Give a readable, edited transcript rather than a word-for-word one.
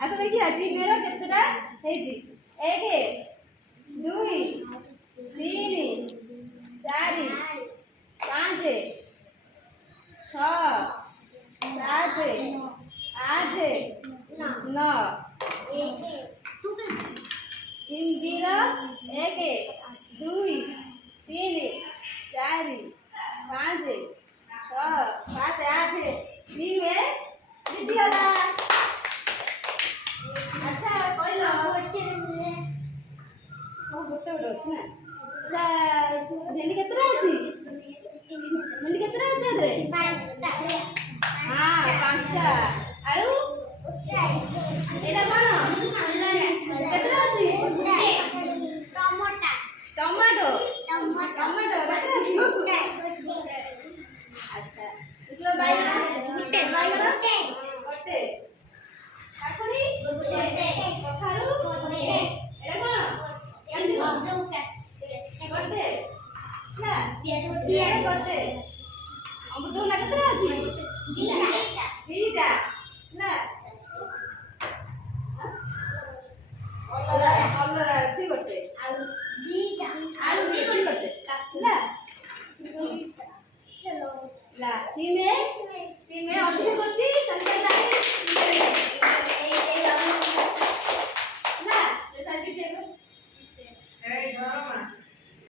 ଆସ ଦେଖିବା ଟିମର କେତେଟା ହେଇଛି। 1 2 3 4 5 6 7 8 9 ଟିମ୍ବିର 1 2 3 4 5 6 7 8 ଟିମ୍ ଜିତିଗଲା। ଆଚ୍ଛା କହିଲ ସବୁ ଗୋଟେ ଗୋଟେ ଅଛି ନା। ଆଚ୍ଛା ଭେଣ୍ଡି କେତେଟା ଅଛି? ଭେଣ୍ଡି କେତେଟା ଅଛି ଏଥିରେ? 5ଟା। ହଁ 5ଟା। ଆଳୁ ଏଇଟା କଣ? କେତେଟା ଅଛି? ଟମାଟୋ ଟମାଟୋ କେତେଟା ଅଛି? ଆଚ୍ଛା ଏଥିରେ ବାଇଗଣ ବାଇଗଣ ଗୋଟେ କାକୁଡି କଖାରୁ ଏଇଟା କଣ? ଗୋଟେ ନା ଗୋଟେ ଅମୃତଭଣ୍ଡା କେତେଟା ଅଛି? 2ଟା ନା କଲରା ଅଛି ଗୋଟେ ଆଳୁ ବି ଅଛି ଗୋଟେ